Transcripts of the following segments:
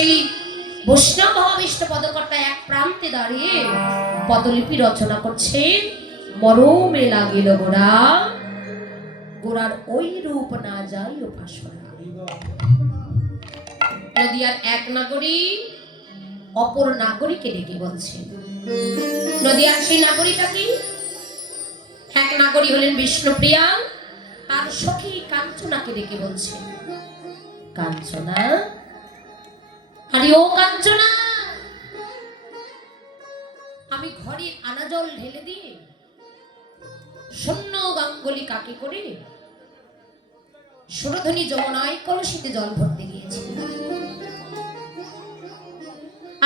সেই বৈষ্ণব ভাবাবিষ্ট পদকর্তা এক প্রান্তে দাঁড়িয়ে পদলিপি রচনা করছে। মরমে লাগিল গোড়া, গোড়ার ওই রূপ না যাই উপাসনা। নদিয়ার এক নাগরী অপর নাগরীকে ডেকে বলছে। নদিয়ার সেই নাগরীটা কি? এক নাগরী হলেন বিষ্ণুপ্রিয়া, তার সখী কাঞ্চনাকে ডেকে বলছে, কাঞ্চনা, আরে ও কাঞ্চনা, আমি ঘরে আনা জল ঢেলে দিয়ে শূন্য গাঙ্গুলি কাকে করে সুরধনী যমুনায় কলসিতে জল ভরতে গিয়েছি।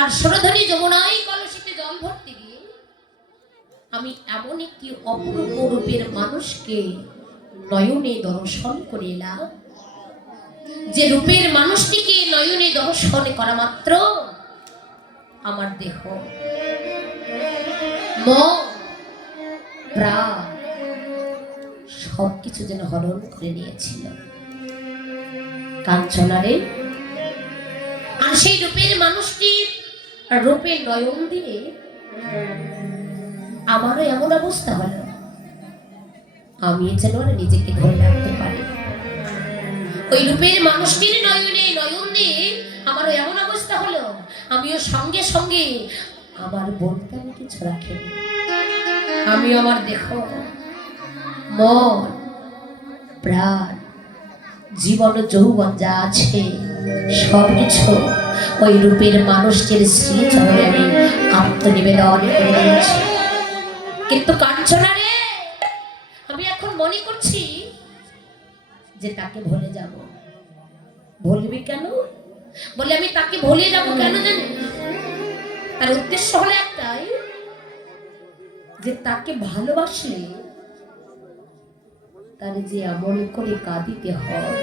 আর সুরধনী যমুনায় কলসিতে জল ভরতে গিয়ে আমি এমন একটি অপূর্ব রূপের মানুষকে নয়নে দর্শন করে এলাম, যে রূপের মানুষটিকে নয়নে দর্শন করা মাত্র আমার দেহ মন প্রাণ সবকিছু যেন হরণ করে নিয়েছিল। কাঞ্চনারে, আর সেই রূপের মানুষটির রূপে নয়ন দিয়ে আমারও এমন অবস্থা হলো, আমি যেন আর নিজেকে ধরে রাখতে পারি। ওই রূপের মানুষটির নয়নে নয়ন দিয়ে আমারও এমন অবস্থা হলো, আমিও সঙ্গে সঙ্গে আমার বলতে আমি কিছু রাখিনি। আমি আমার দেহ মন প্রাণ জীবন যৌবন যা আছে সবকিছু ওই রূপের মানুষটির শ্রীচরণে আমি আত্মনিবেদন করে দিয়েছি। কিন্তু কাঞ্চনা রে, আমি এখন মনে করছি যে তাকে ভুলে যাব। ভুলবি কেন? বলে আমি তাকে ভুলে যাব কেন জানি? তার উদ্দেশ্য হলো একটাই, যে তাকে ভালোবাসলে তার যে এমন করে কাঁদিতে হয়,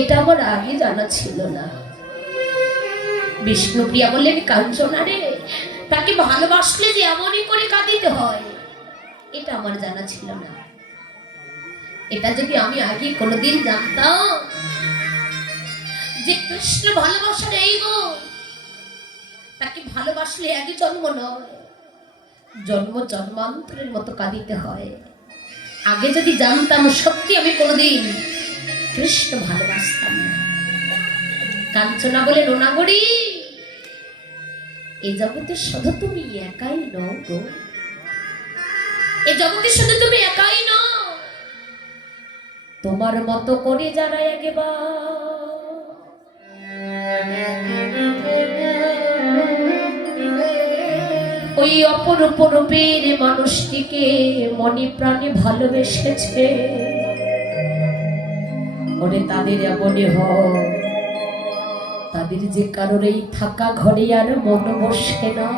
এটা আমার আগে জানা ছিল না। বিষ্ণুপ্রিয়া বললেন, কাঞ্চনা রে, তাকে ভালোবাসলে যে এমনই করে কাঁদিতে হয়, এটা আমার জানা ছিল না। এটা যদি আমি আগে কোনোদিন জানতাম যে কৃষ্ণ ভালোবাসার এই গুণ, তাকে ভালোবাসলে একই জন্ম নয়, জন্ম জন্মান্তরের মতো কাঁদিতে হয়, আগে যদি জানতাম সত্যি আমি কোনোদিন কৃষ্ণ ভালোবাসতাম না। কাঞ্চনা বলে, রোনাগরি, এই জগতে শুধু তুমি একাই নও গো, এই জগতে শুধু তুমি একাই নও, তোমার মতো করে যারা ওই অপরূপ রূপের মানুষটিকে মনে প্রাণে ভালোবেসেছে, ওরে তাদের এমনই হয়, তাদের যে কারোর এই থাকা ঘরে আর মন বসে না।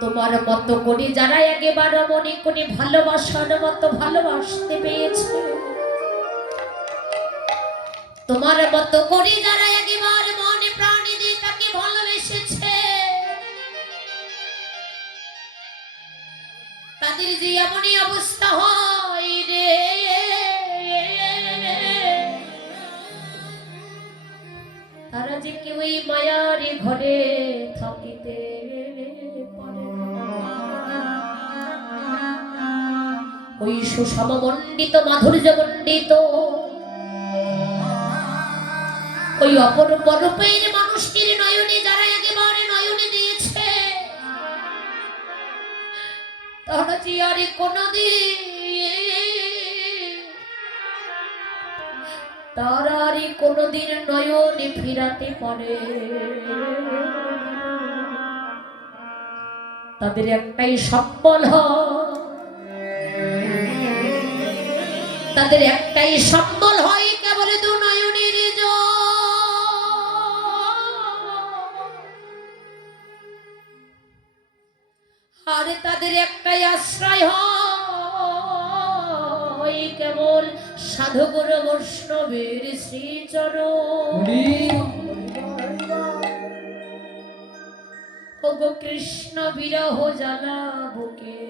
তোমার মতো করে যারা একেবারে মনে করে ভালোবাসার মতো ভালোবাসতে পেয়েছে, তোমার মতো করে যারা একেবারে মনে প্রাণে দিয়ে তাকে ভালোবেসেছে, তাদের যে এমনই অবস্থা হয় রে, তারা যে কেউ এই মায়ার ঘরে থাকিতে পারে না। ওই সুষম মণ্ডিত মাধুর্য মণ্ডিত ওই অপরূপ রূপের মানুষটির নয়নে যারা একেবারে নয়নে দিয়েছে, তারা যে আর কোনদিন তারারই কোনদিন নয়নে ফিরাতে পারে। তাদের একটাই সম্বল হয়, তাদের একটাই সম্বল হয় কেবল দু নয়নের জল। আর তাদের একটাই আশ্রয় হয় কেবল সাধুগুর বৈষ্ণবের শ্রীচরণ। ওগো কৃষ্ণ বিরহ জ্বালা বুকে,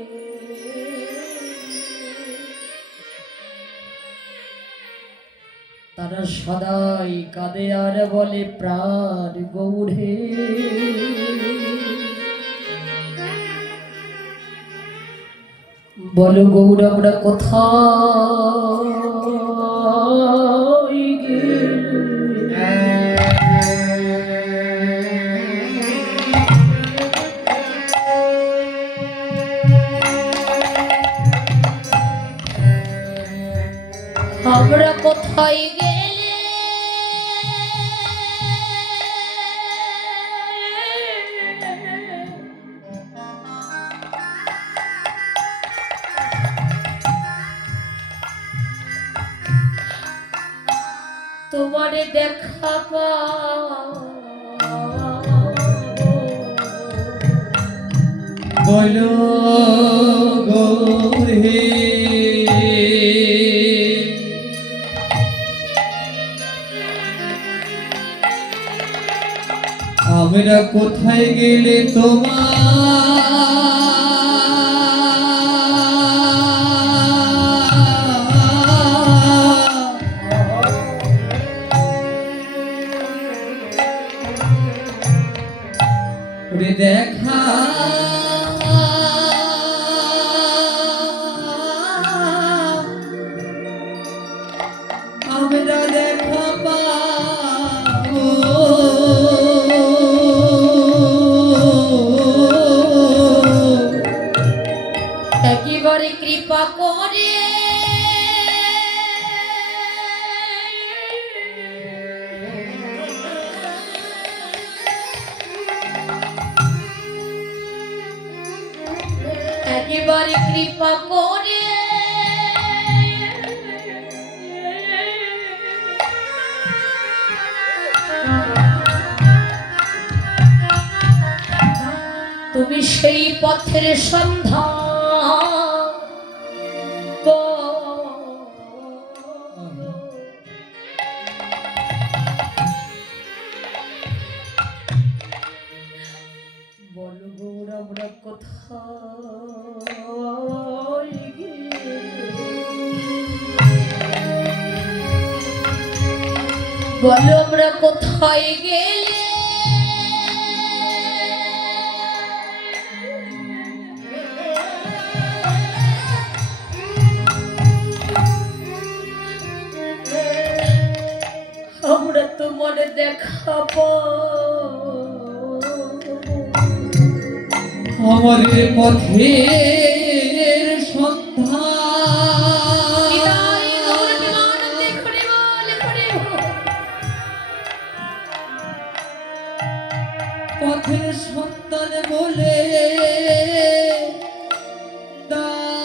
তারা সদাই কাঁদে আর বলে প্রাণ গৌরে। বলো গৌর আমরা কোথায় গেলে? আমরা কোথায় গেলে তোমারে দেখা বলো গৌরে আমরা কোথায় গেলে তোমার দেখা আমরা দেখা পাবো। একেবারে কৃপা করে একেবারে কৃপা করে তুমি সেই পথের সন্ধান বলো গৌর আমরা কোথায় গেলে? বলো আমরা কোথায় গেলে? আমরা তোমার দেখাবো আমাদের পথের সন্ধান পথের সন্তান বলে দাও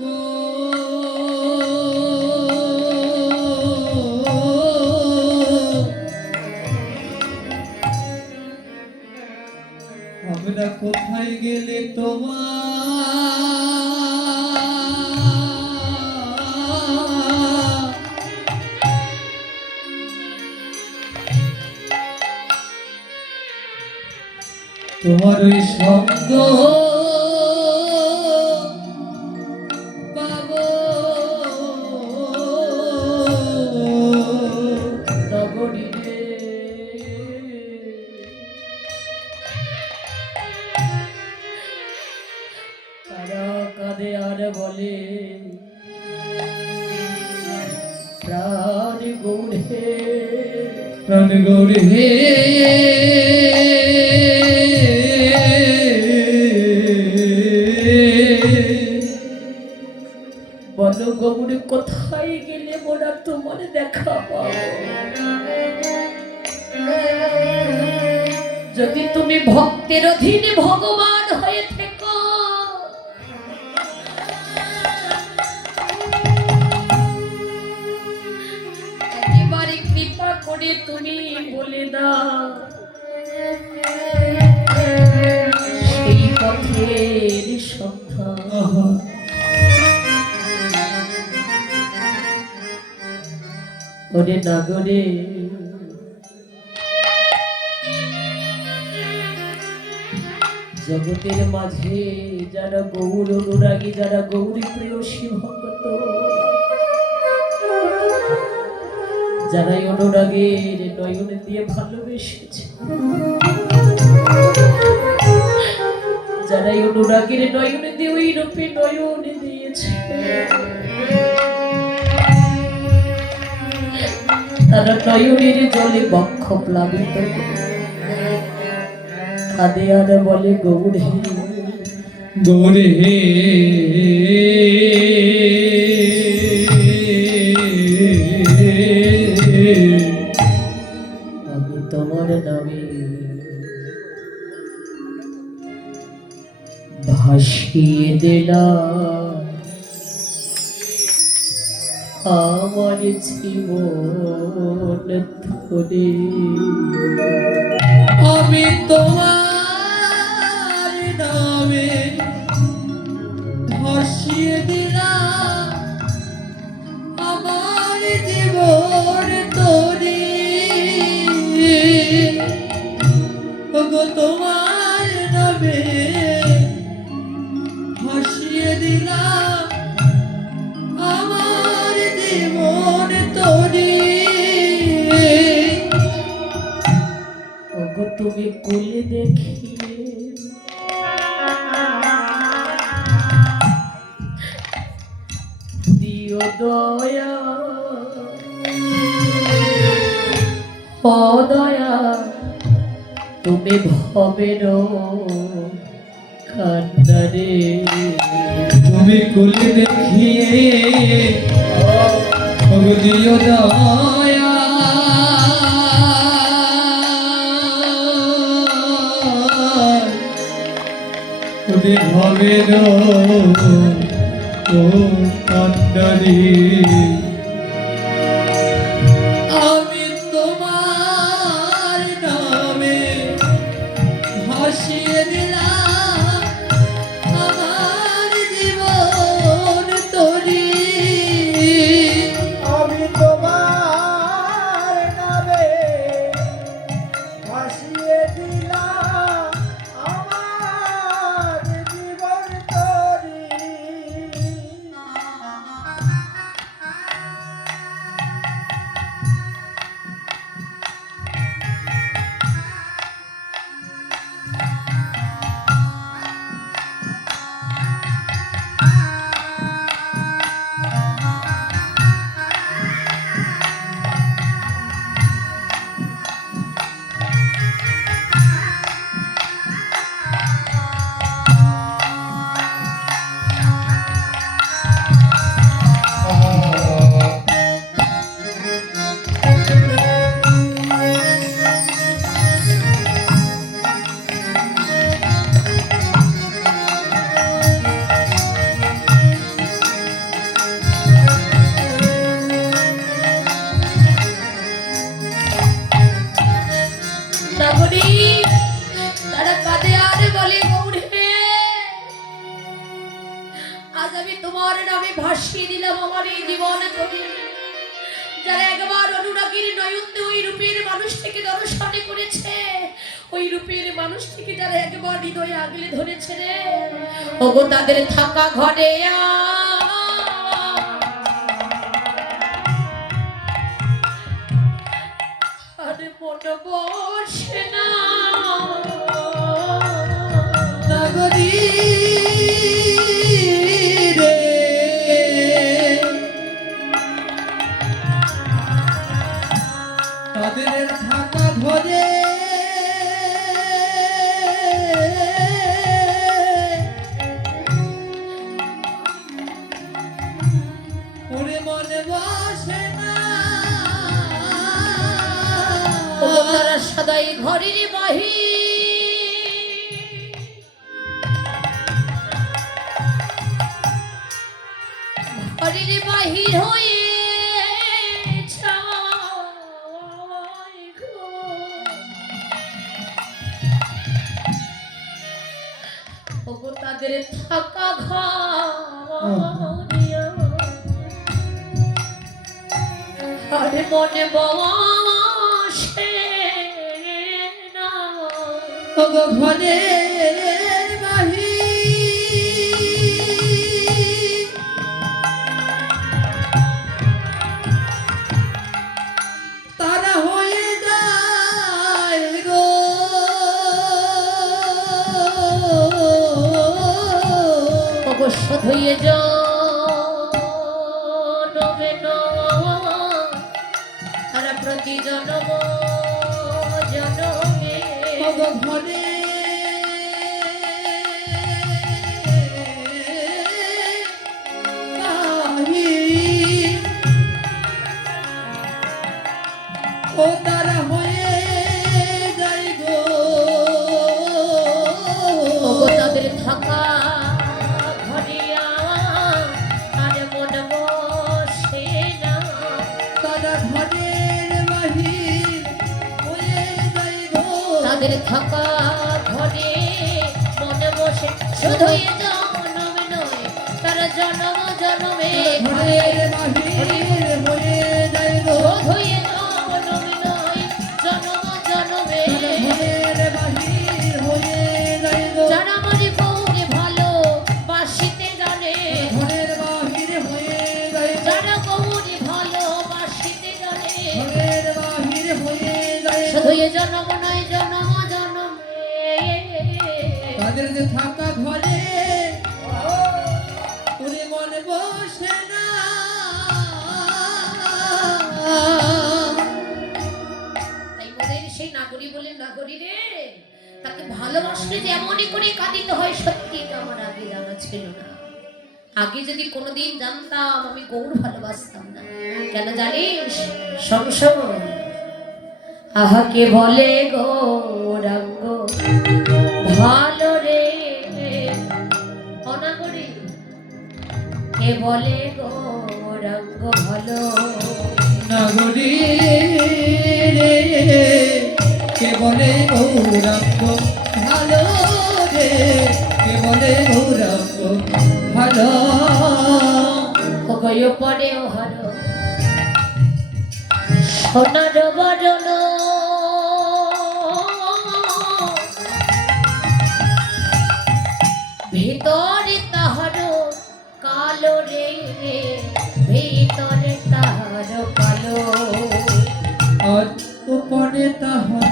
গো। আমরা কোথায় গেলে তোমার ওই শব্দ পাবো। নগরী রে তারা কাঁদে আর বলে প্রাণ গৌরে প্রাণ গৌরে হে বলো গৌরে কোথায় গেলে মোরা তোমার দেখা পাবো? যদি তুমি ভক্তের অধীনে ভগবান হয়ে থেকো একেবারে কৃপা করে তুমি বলে দাও সেই পথের সন্ধান। ওরে নাগরে জগতের মাঝে যারা গৌর অনুরাগী, যারা গৌরী প্রেয়সী ভক্ত যারা এই অনুরাগের নয়নে দিয়ে ভালোবেসেছে, যারা এই অনুরাগের নয়নে দিয়ে ওই রূপে নয়নে দিয়েছে, তারা নয়নের জলে বক্ষ প্লাবিত কাঁদে আর বলে গৌরে গৌরে হে আমি তোমার নামে ভাসিয়ে দিলাম আমার জীবন ধরে। আমি তোমার নামে ভাসিয়ে দিলাম আমার জীবন তোরে। ওগো তোমার নামে ভাসিয়ে দিলাম আমার জীবন তোরে। ওগো তুমি কোলে দেখিয়ে দিও দয়া, ও দয়া তুমি ভবের কান্নারে। তুমি কোলে দেখিয়ে ওগো দিও দয়া, তুমি ভবের ও কান্নারে। আমি তোমার নামে ভাসিয়ে দিলাম আমার জীবন তোরে। আমি তোমার নামে ভাসিয়ে দিলাম আমার জীবন তরি। তারা কাঁদে আর বলে গৌরে আজ আমি তোমার নামে ভাসিয়ে দিলাম আমার এই জীবন তোরে। যারা একবার অনুরাগীর নয়নে ওই রূপের মানুষ থেকে দর্শনে করেছে, ওই রূপের মানুষ থেকে যারা একবার হৃদয়ে আগলে ধরেছে রে, ওগো তাদের থাকা ঘরে আরে মন বসে না। নাগরী রে তাদের থাকা ঘরে ওরে মনে বসে না। তারা সদাই ঘরের বাহি ঘরের বাহির হয়ে তাদের থাকা ঘর আরে মনে বসে না। ওগো ঘরের বাহি প্রতি জনম জনমে ওগো ঘরে বাহি ও তারা হয়ে যাই গো ওগো তাদের থাকা ঘরে আর মন বসে না তারা ঘরের বাহির হয়ে যাই গো তাদের থাকা ঘরে মন বসে শুধু এ জনম নয় তারা জনম জনমে ঘরের বাহির হয়ে যাই গো শুধু এ জনম নয় জনম জনমে ঘরের বাহির হয়ে যাই গো যারা মনে বউকে ভালো বাসিতে জানে ঘরের বাহির হয়ে যাই গো যারা বউকে ভালো বাসিতে জানে ঘরের বাহির হয়ে যাই গো শুধু এ জনম নয় জনম জনমে তাদের যে থাকা ঘরে ওরে মন বসে না তাই মোদের সেই নাগরী বলে নাগরী রে তাকে ভালোবাসলে যে এমনই করে কাঁদিতে হয় সত্যি এটা আমার আগে জানা ছিল না আগে যদি কোনোদিন জানতাম আমি গৌর ভালোবাসতাম না কেন জানিস সংসময় আহাকে বলে গৌরাঙ্গ ভালো রে অনাগরী কে বলে গৌরাঙ্গ ভালো নাগরী রে কে বলে গৌরাঙ্গ ভালো রে কে বলে গৌরাঙ্গ ভালো গয় পরে হর সোনার বরণ ভিতরে তাহার কালো রে ভিতরে তাহার কালো আর উপরে তাহার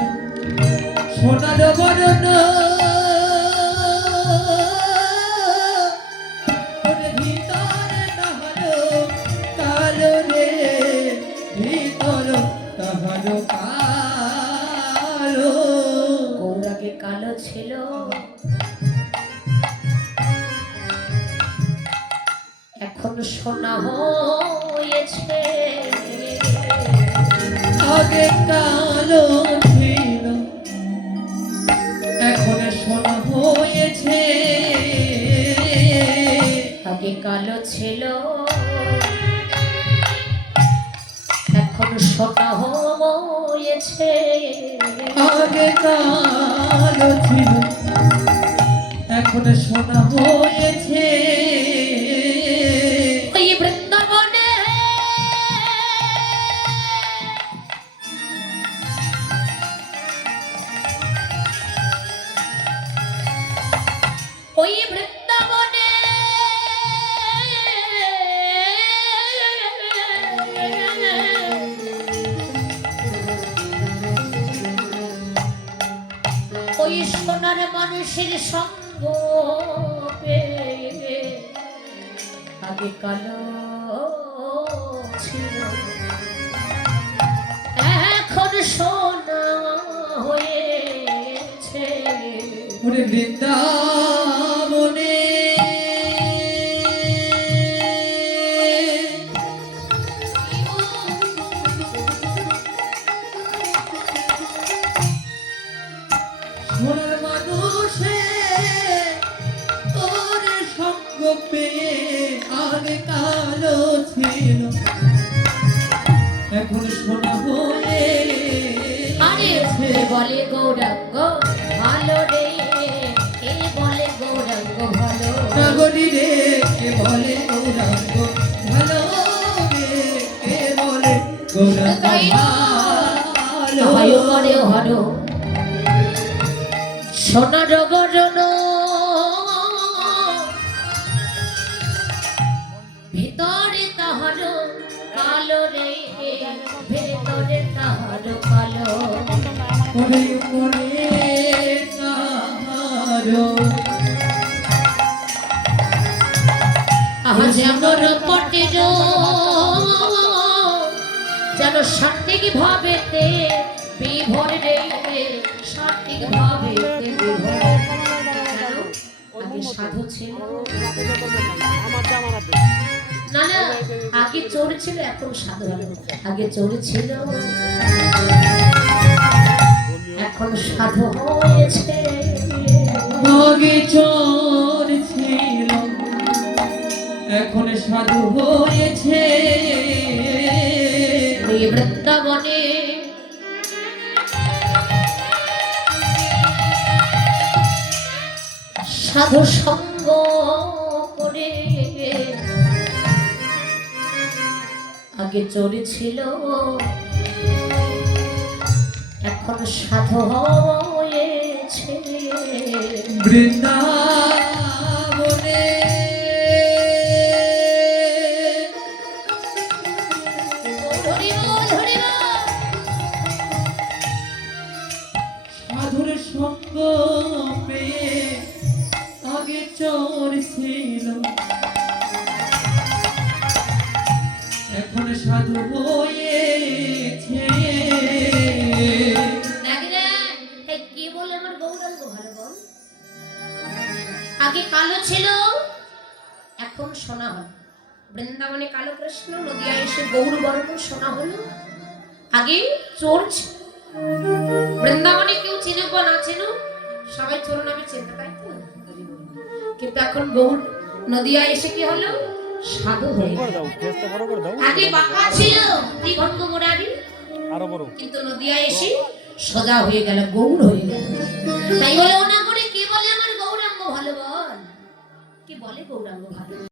সোনার বরণ ওরে ভিতরে তাহার কালো রে ভিতর তাহার কালো গৌরাগে কালো ছিল এখন সোনা হয়েছে আগে কালো ছিল এখন সোনা হয়েছে আগে কালো ছিল এখন সোনা হয়েছে আগে কালো ছিল এখন সোনা হয়েছে ওই বৃন্দাবনে ওই বৃন্দাবনে ওই সোনার মানুষের সঙ্গ পেয়ে আগে কালো ছিল এখন সোনা হয়েছে ওরে বৃন্দাবনে সোনার মানুষে তোরে সঙ্গ পেয়ে আগে কালো ছিল এখন সোনা হয়ে আরে কে বলে গৌরাঙ্গ ভালো রে কে বলে গৌরাঙ্গ ভালো নাগরী রে কে বলে গৌরাঙ্গ ভালো রে কে বলে গৌরাঙ্গ ভালো হয় করে হর সোনার বরণ ভিতরে তাহার কালো রে ভিতরে তাহার কালো ওরে ওরে কাহারো আহা যেমন পটের যেন সাত্বিক ভাবেতে বিভোর রে সাত্বিক ভাবেতে বিভোর। কেন? আগে সাধু ছিল না না, আগে চোর ছিল এখন সাধু হলো। আগে চোর ছিল এখন সাধু হয়েছে। আগে চোর ছিল এখন সাধু হয়েছে। ওই বৃন্দাবনে সাধু সঙ্গ করে আগে চোর ছিল এখন সাধু হয়েছে। বৃন্দাবনে হরি বল, হরি বল। সাধুর সঙ্গ পেয়ে আগে চোর ছিল এখন সাধু হয়েছে। দেখ রে, এই কি বলে আমার গৌরাঙ্গ ভালো বল। আগে কালো ছিল এখন সোনা হলো। বৃন্দাবনে কালো কৃষ্ণ, নদিয়ায় এসে গৌর বর্ণ সোনা হলো। আগে চোর ছিল। বৃন্দাবনে কেউ চিনুক বা না চিনুক সবাই চোর নামে চিনতে, তাই তো? কিন্তু এখন গৌর নদিয়ায় এসে কি হলো? সাধু হয়ে গেল। আগে বাঁকা ছিল ত্রিভঙ্গ মুরারি, কিন্তু নদিয়ায় এসে সোজা হয়ে গেল, গৌর হয়ে গেল। তাই বলে ওনা করে কে বলে আমার গৌরাঙ্গ ভালো বল? কে বলে গৌরাঙ্গ ভালো?